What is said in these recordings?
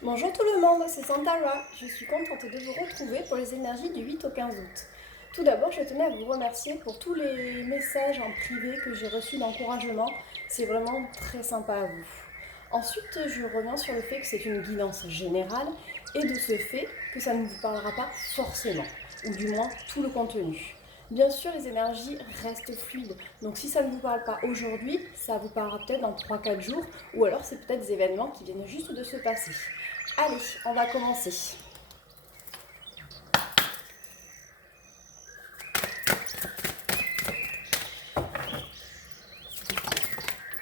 Bonjour tout le monde, c'est Santara. Je suis contente de vous retrouver pour les énergies du 8 au 15 août. Tout d'abord, je tenais à vous remercier pour tous les messages en privé que j'ai reçus d'encouragement. C'est vraiment très sympa à vous. Ensuite, je reviens sur le fait que c'est une guidance générale et de ce fait que ça ne vous parlera pas forcément, ou du moins tout le contenu. Bien sûr, les énergies restent fluides, donc si ça ne vous parle pas aujourd'hui, ça vous parlera peut-être dans 3 4 jours, ou alors c'est peut-être des événements qui viennent juste de se passer. Allez, on va commencer.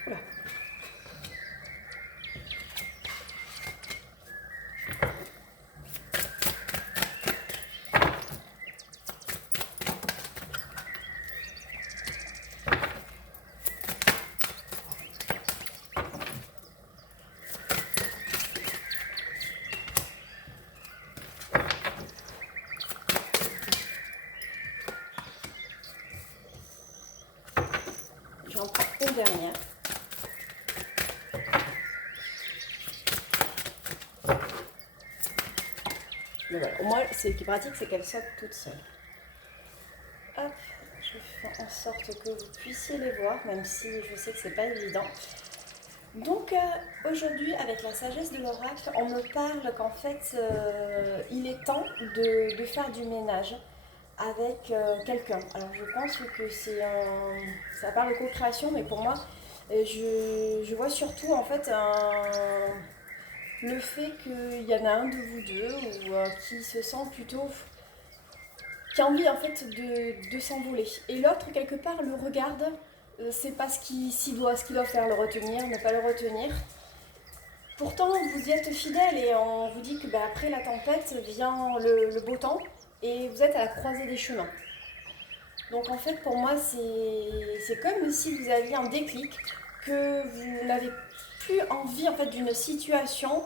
Oula. J'en prends une dernière. Mais voilà, au moins, ce qui est pratique, c'est qu'elle saute toute seule. Hop, je fais en sorte que vous puissiez les voir, même si je sais que c'est pas évident. Donc aujourd'hui, avec la sagesse de l'oracle, on me parle qu'en fait, il est temps de faire du ménage avec quelqu'un. Alors je pense que ça parle de co-création, mais pour moi, je vois surtout en fait le fait qu'il y en a un de vous deux ou qui se sent plutôt qui a envie en fait de s'envoler. Et l'autre, quelque part, le regarde, c'est pas ce qu'il doit faire, le retenir, ne pas le retenir. Pourtant, vous y êtes fidèle et on vous dit que après la tempête vient le beau temps et vous êtes à la croisée des chemins. Donc en fait, pour moi, c'est comme si vous aviez un déclic, que vous n'avez plus envie en fait d'une situation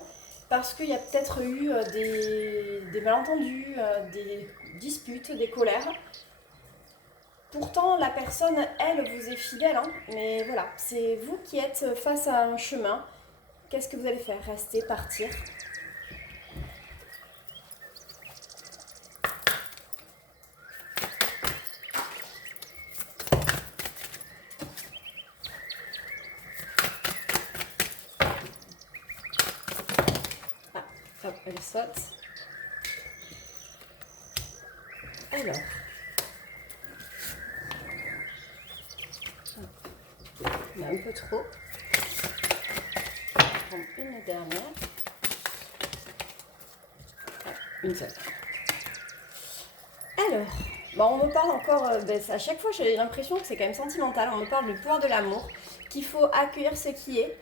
parce qu'il y a peut-être eu des malentendus, des disputes, des colères. Pourtant, la personne, elle, vous est fidèle, hein, mais voilà, c'est vous qui êtes face à un chemin. Qu'est-ce que vous allez faire? Rester, partir? Ah, hop, elle saute. Alors, on a un peu trop. Je vais prendre une dernière. Ah, une seule. Alors, on me parle encore, à chaque fois j'ai l'impression que c'est quand même sentimental, on me parle du pouvoir de l'amour, qu'il faut accueillir ce qui est,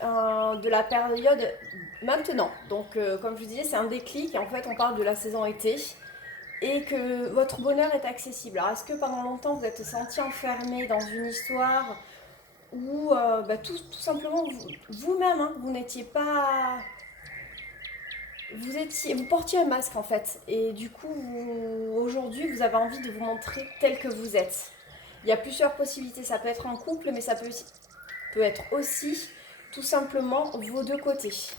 de la période maintenant. Donc comme je vous disais, c'est un déclic et en fait on parle de la saison été et que votre bonheur est accessible. Alors est-ce que pendant longtemps vous êtes senti enfermé dans une histoire où tout simplement vous-même, hein, vous n'étiez pas vous portiez un masque en fait, et du coup, aujourd'hui, vous avez envie de vous montrer tel que vous êtes. Il y a plusieurs possibilités, ça peut être en couple, mais ça peut être aussi tout simplement vos deux côtés. C'est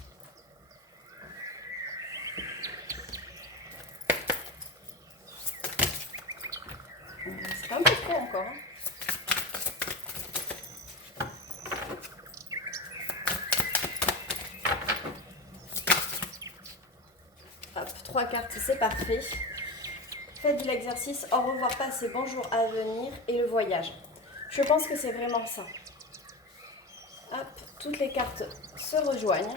pas un peu trop encore. Hein. Hop, 3 cartes, c'est parfait. Faites de l'exercice, au revoir passé, bonjour à venir et le voyage. Je pense que c'est vraiment ça. Hop, toutes les cartes se rejoignent.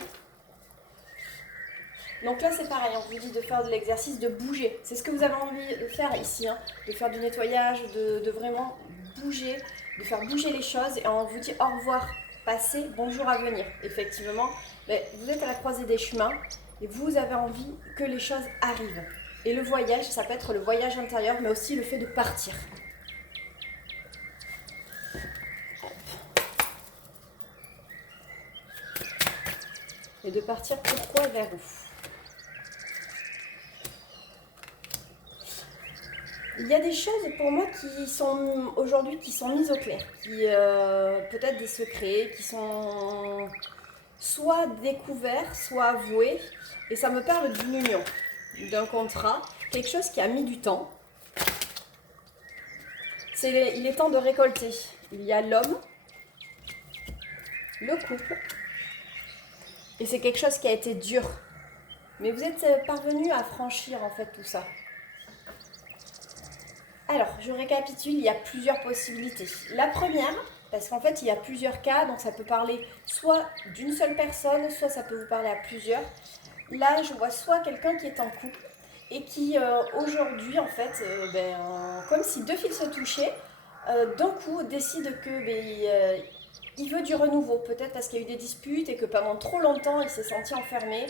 Donc là c'est pareil, on vous dit de faire de l'exercice, de bouger. C'est ce que vous avez envie de faire ici, hein, de faire du nettoyage, de vraiment bouger, de faire bouger les choses. Et on vous dit au revoir, passé, bonjour à venir. Effectivement, vous êtes à la croisée des chemins et vous avez envie que les choses arrivent. Et le voyage, ça peut être le voyage intérieur, mais aussi le fait de partir. Et de partir pourquoi, vers où? Il y a des choses pour moi qui sont aujourd'hui qui sont mises au clair, qui peut-être des secrets qui sont soit découvert, soit avoué. Et ça me parle d'une union, d'un contrat, quelque chose qui a mis du temps. Il est temps de récolter. Il y a l'homme, le couple, et c'est quelque chose qui a été dur. Mais vous êtes parvenu à franchir en fait tout ça. Alors, je récapitule, il y a plusieurs possibilités. La première, parce qu'en fait il y a plusieurs cas, donc ça peut parler soit d'une seule personne, soit ça peut vous parler à plusieurs. Là, je vois soit quelqu'un qui est en couple et qui aujourd'hui, en fait, comme si deux fils se touchaient, d'un coup décide que il veut du renouveau, peut-être parce qu'il y a eu des disputes et que pendant trop longtemps il s'est senti enfermé.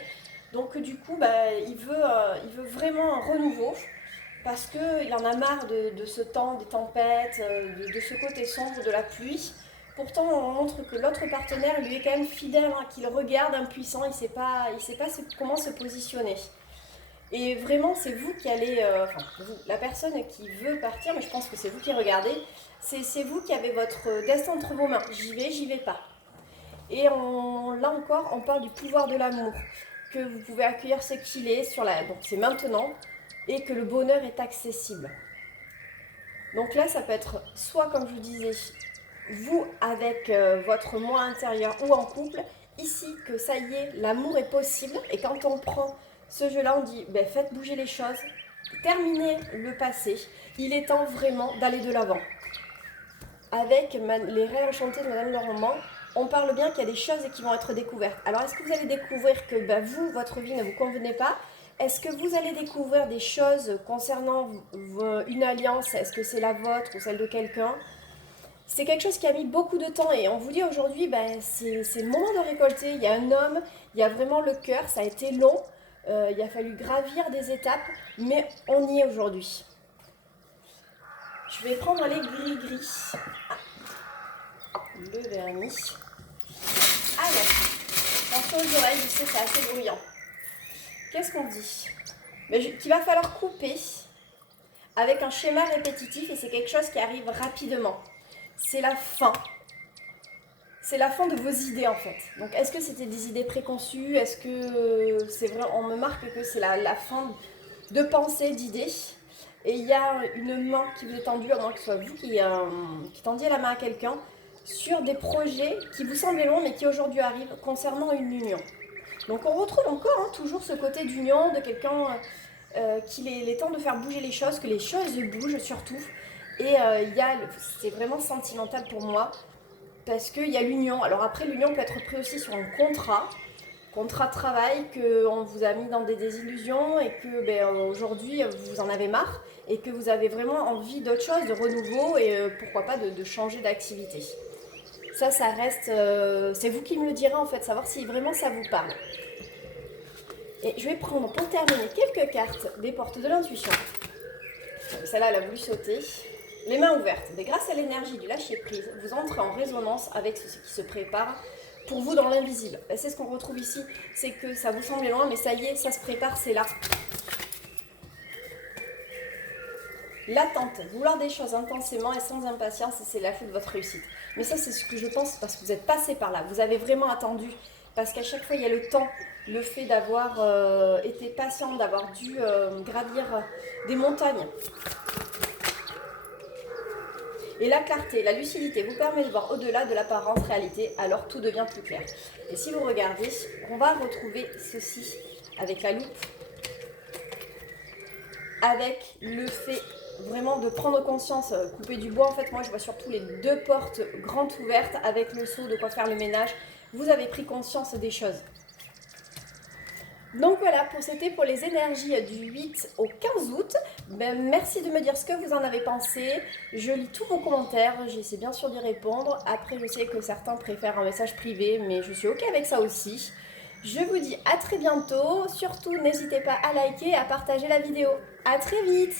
Donc du coup, il veut vraiment un renouveau parce qu'il en a marre de ce temps, des tempêtes, de ce côté sombre, de la pluie. Pourtant, on montre que l'autre partenaire lui est quand même fidèle, hein, qu'il regarde impuissant, il sait pas comment se positionner. Et vraiment, c'est vous qui allez, la personne qui veut partir, mais je pense que c'est vous qui regardez, c'est vous qui avez votre destin entre vos mains. J'y vais pas. Et là encore, on parle du pouvoir de l'amour, que vous pouvez accueillir ce qu'il est, donc c'est maintenant, et que le bonheur est accessible. Donc là, ça peut être soit, comme je vous disais, vous avec votre moi intérieur ou en couple, ici que ça y est, l'amour est possible, et quand on prend ce jeu-là, on dit faites bouger les choses, terminez le passé, il est temps vraiment d'aller de l'avant. Avec les rêves enchantés de Madame Normand, on parle bien qu'il y a des choses qui vont être découvertes. Alors est-ce que vous allez découvrir que vous, votre vie ne vous convenait pas? Est-ce que vous allez découvrir des choses concernant une alliance? Est-ce que c'est la vôtre ou celle de quelqu'un? C'est quelque chose qui a mis beaucoup de temps et on vous dit aujourd'hui, c'est le moment de récolter. Il y a un homme, il y a vraiment le cœur, ça a été long, il a fallu gravir des étapes, mais on y est aujourd'hui. Je vais prendre les gris-gris. Le vernis. Alors, attention aux oreilles, je sais, c'est assez bruyant. Qu'est-ce qu'on dit? Qu'il va falloir couper avec un schéma répétitif et c'est quelque chose qui arrive rapidement. C'est la fin. C'est la fin de vos idées en fait. Donc est-ce que c'était des idées préconçues? Est-ce que c'est vrai? On me marque que c'est la fin de pensées, d'idées. Et il y a une main qui vous est tendue, à moins que ce soit vous qui tendiez la main à quelqu'un, sur des projets qui vous semblent longs mais qui aujourd'hui arrivent concernant une union. Donc on retrouve encore toujours ce côté d'union, de quelqu'un qu'il est temps de faire bouger les choses, que les choses bougent surtout. Et c'est vraiment sentimental pour moi, parce qu'il y a l'union. Alors après, l'union peut être prise aussi sur un contrat de travail, qu'on vous a mis dans des désillusions et que aujourd'hui vous en avez marre et que vous avez vraiment envie d'autre chose, de renouveau et pourquoi pas de changer d'activité. Ça reste, c'est vous qui me le direz en fait, savoir si vraiment ça vous parle. Et je vais prendre pour terminer quelques cartes des portes de l'intuition. Celle-là, elle a voulu sauter. Les mains ouvertes. Mais grâce à l'énergie du lâcher-prise, vous entrez en résonance avec ce qui se prépare pour vous dans l'invisible. C'est ce qu'on retrouve ici. C'est que ça vous semble loin, mais ça y est, ça se prépare, c'est là. L'attente, vouloir des choses intensément et sans impatience, c'est la clé de votre réussite. Mais ça, c'est ce que je pense parce que vous êtes passé par là. Vous avez vraiment attendu. Parce qu'à chaque fois, il y a le temps, le fait d'avoir été patient, d'avoir dû gravir des montagnes. Et la clarté, la lucidité vous permet de voir au-delà de l'apparente réalité, alors tout devient plus clair. Et si vous regardez, on va retrouver ceci avec la loupe, avec le fait vraiment de prendre conscience, couper du bois. En fait, moi je vois surtout les deux portes grandes ouvertes avec le seau de quoi faire le ménage. Vous avez pris conscience des choses. Donc voilà, c'était pour les énergies du 8 au 15 août. Merci de me dire ce que vous en avez pensé. Je lis tous vos commentaires, j'essaie bien sûr d'y répondre. Après, je sais que certains préfèrent un message privé, mais je suis ok avec ça aussi. Je vous dis à très bientôt. Surtout, n'hésitez pas à liker et à partager la vidéo. À très vite!